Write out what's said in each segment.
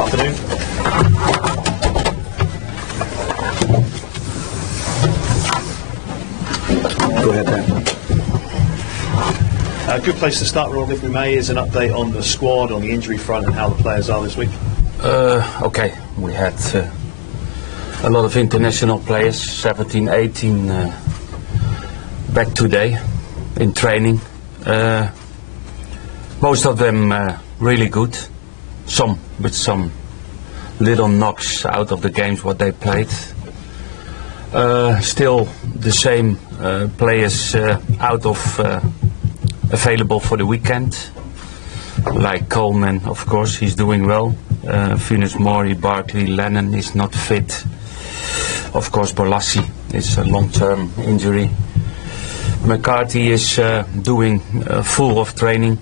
Afternoon. Go ahead, Dan. A good place to start, Ronald, if we may, is an update on the squad, on the injury front, and how the players are this week. Okay, we had a lot of international players, 17, 18, back today in training. Most of them really good, some with some little knocks out of the games what they played. Still the same players out of available for the weekend, like Koeman, of course, he's doing well. Funes Mori, Barkley, Lennon is not fit. Of course, Bolassi is a long-term injury. McCarthy is doing full of training,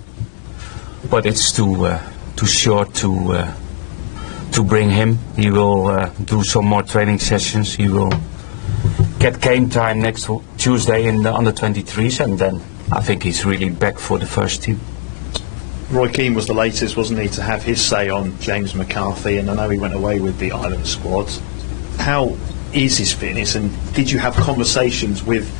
but it's too short to bring him. He will do some more training sessions. He will get game time next Tuesday in the under-23s, and then I think he's really back for the first team. Roy Keane was the latest, wasn't he, to have his say on James McCarthy, and I know he went away with the Ireland squad. How is his fitness, and did you have conversations with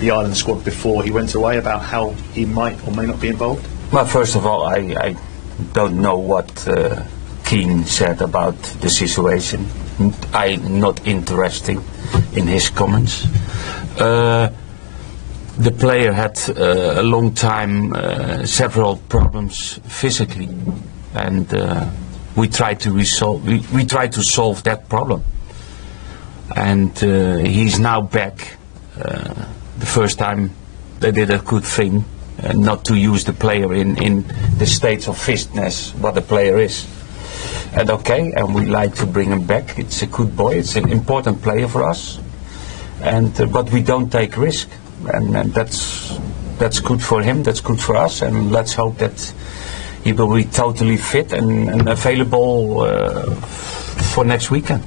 the Ireland squad before he went away about how he might or may not be involved? Well, first of all, I don't know what Keane said about the situation. I'm not interested in his comments. The player had a long time several problems physically, and we tried to solve that problem. And he's now back. The first time they did a good thing, not to use the player in the states of fitness what the player is. And okay, and we like to bring him back. It's a good boy. It's an important player for us. And but we don't take risk. And that's good for him, that's good for us, and let's hope that he will be totally fit and available for next weekend.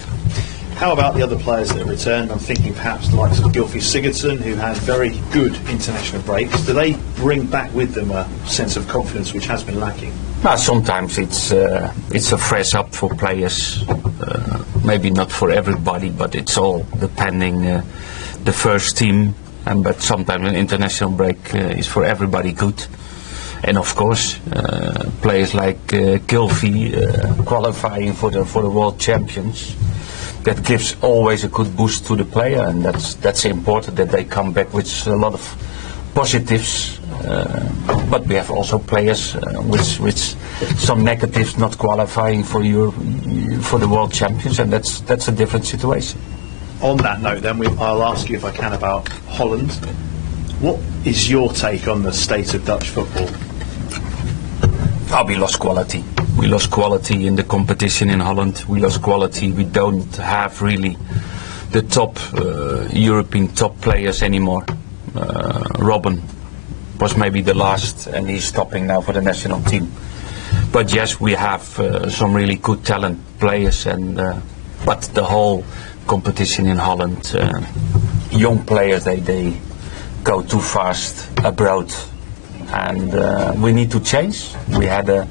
How about the other players that returned? I'm thinking perhaps the likes of Gylfi Sigurdsson, who had very good international breaks. Do they bring back with them a sense of confidence which has been lacking? Sometimes it's a fresh up for players, maybe not for everybody, but it's all depending the first team. But sometimes an international break is for everybody good. And of course, players like Gylfi qualifying for the World Champions, that gives always a good boost to the player, and that's important that they come back with a lot of positives. But we have also players with some negatives, not qualifying for the World Champions, and that's a different situation. On that note then, I'll ask you if I can about Holland. What is your take on the state of Dutch football? We lost quality. We lost quality in the competition in Holland. We lost quality. We don't have really the top European top players anymore. Robben was maybe the last, and he's stopping now for the national team. But yes, we have some really good talent players, and but the whole competition in Holland, young players, they go too fast abroad, and we need to change. We had a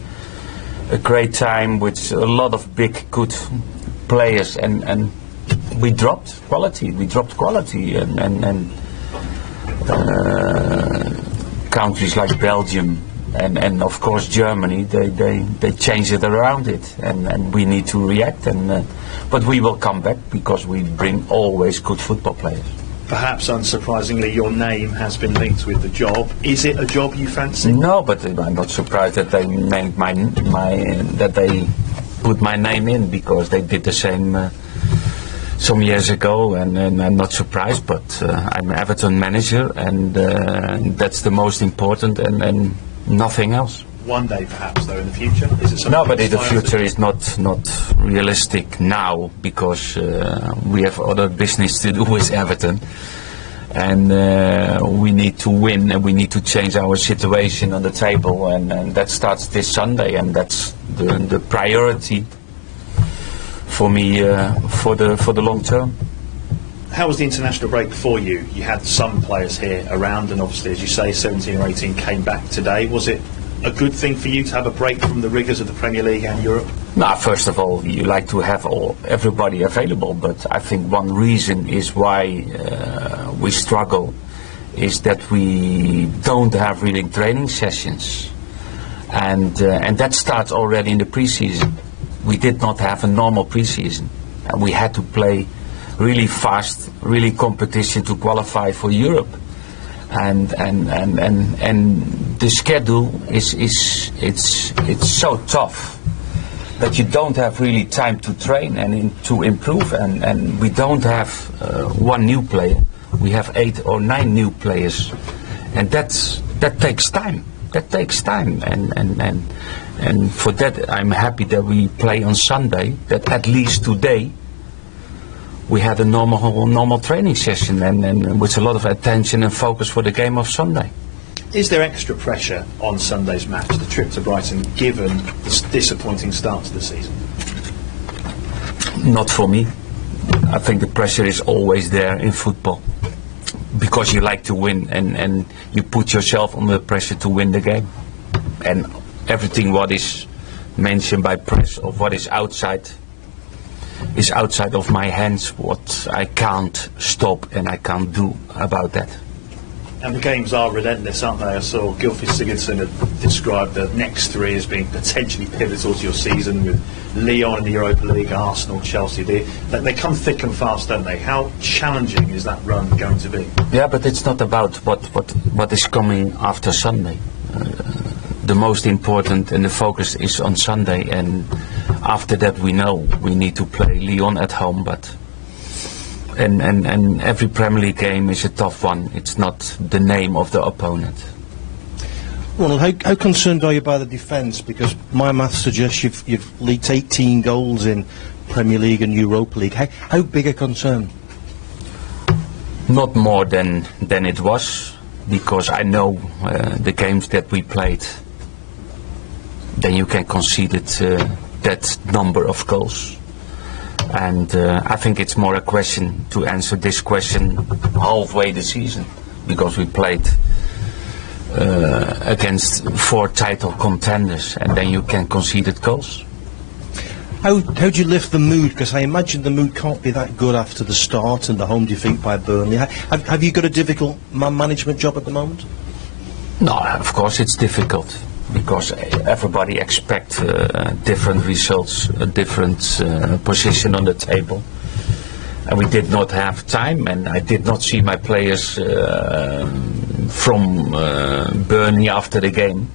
great time with a lot of big good players, and we dropped quality. And countries like Belgium and of course Germany, they changed it around it, and we need to react. But we will come back because we bring always good football players. Perhaps unsurprisingly, your name has been linked with the job. Is it a job you fancy? No, but I'm not surprised that they named that they put my name in, because they did the same some years ago, and I'm not surprised. But I'm an Everton manager, and that's the most important, and nothing else. One day, perhaps, though, in the future? Is it no, but in the future is not realistic now, because we have other business to do with Everton, and we need to win, and we need to change our situation on the table, and that starts this Sunday, and that's the priority for me for the long term. How was the international break for you? You had some players here around, and obviously, as you say, 17 or 18 came back today. Was it a good thing for you to have a break from the rigours of the Premier League and Europe? No, first of all, you like to have everybody available, but I think one reason is why we struggle is that we don't have really training sessions, and that starts already in the preseason. We did not have a normal preseason, and we had to play really fast, really competition to qualify for Europe, and the schedule it's so tough that you don't have really time to train and to improve, and we don't have one new player. We have 8 or 9 new players, and that takes time. That takes time, and for that I'm happy that we play on Sunday. That at least today we had a normal training session, and with a lot of attention and focus for the game of Sunday. Is there extra pressure on Sunday's match, the trip to Brighton, given the disappointing start to the season? Not for me. I think the pressure is always there in football, because you like to win, and you put yourself under pressure to win the game. And everything what is mentioned by press or what is outside of my hands, what I can't stop and I can't do about that. And the games are relentless, aren't they? I saw Gylfi Sigurdsson had described the next 3 as being potentially pivotal to your season, with Lyon in the Europa League, Arsenal, Chelsea. They come thick and fast, don't they? How challenging is that run going to be? Yeah, but it's not about what is coming after Sunday. The most important and the focus is on Sunday, and after that we know we need to play Lyon at home, but and every Premier League game is a tough one. It's not the name of the opponent. Ronald, how concerned are you by the defence? Because my math suggests you've leaked 18 goals in Premier League and Europa League. How big a concern? Not more than it was, because I know the games that we played, then you can concede that number of goals. And I think it's more a question to answer this question halfway the season, because we played against 4 title contenders, and then you can concede goals. How do you lift the mood? Because I imagine the mood can't be that good after the start and the home defeat by Burnley. Have you got a difficult management job at the moment? No, of course it's difficult, because everybody expects different results, a different position on the table, and we did not have time, and I did not see my players from Burnley after the game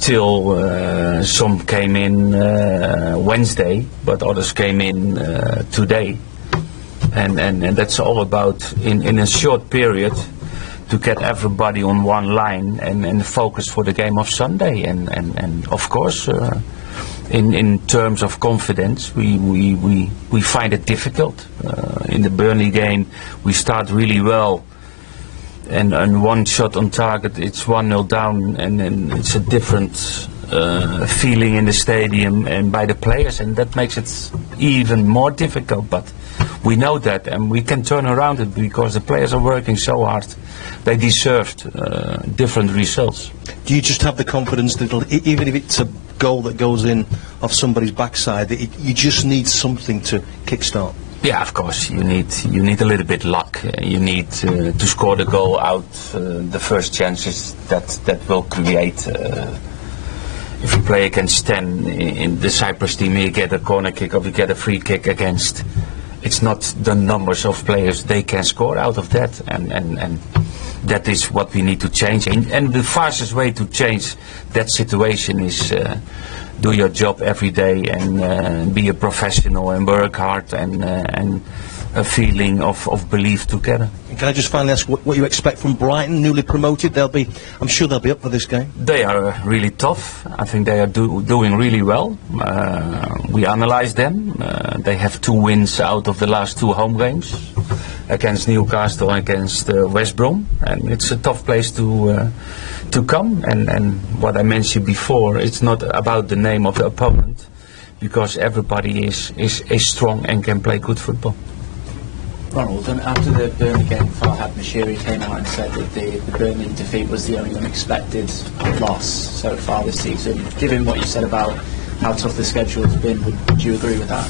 till some came in Wednesday, but others came in today, and that's all about in a short period to get everybody on one line and focus for the game of Sunday, and of course in terms of confidence we find it difficult. In the Burnley game we start really well, and one shot on target, it's 1-0 down, and it's a different feeling in the stadium and by the players, and that makes it even more difficult. But we know that, and we can turn around it because the players are working so hard. They deserved different results. Do you just have the confidence that even if it's a goal that goes in off somebody's backside, that you just need something to kickstart? Yeah, of course. You need a little bit luck. You need to score the goal out the first chances that will create. If you play against 10 in the Cyprus team, you get a corner kick or you get a free kick against. It's not the numbers of players they can score out of that, and that is what we need to change. And the fastest way to change that situation is do your job every day and be a professional and work hard and a feeling of belief together. Can I just finally ask what you expect from Brighton, newly promoted? I'm sure they'll be up for this game. They are really tough. I think they are doing really well. We analyze them. They have 2 wins out of the last 2 home games, against Newcastle and against West Brom, and it's a tough place to come. And what I mentioned before, it's not about the name of the opponent, because everybody is strong and can play good football. Ronald, and after the Burnley game, Farhad Moshiri came out and said that the Burnley defeat was the only unexpected loss so far this season. Given what you said about how tough the schedule has been. Would you agree with that?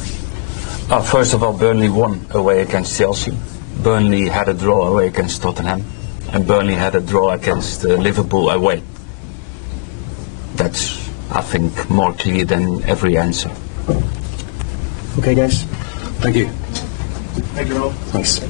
First of all, Burnley won away against Chelsea. Burnley had a draw away against Tottenham, and Burnley had a draw against Liverpool away. That's, I think, more clear than every answer. Okay, guys. Thank you. Thank you, Rob. Thanks.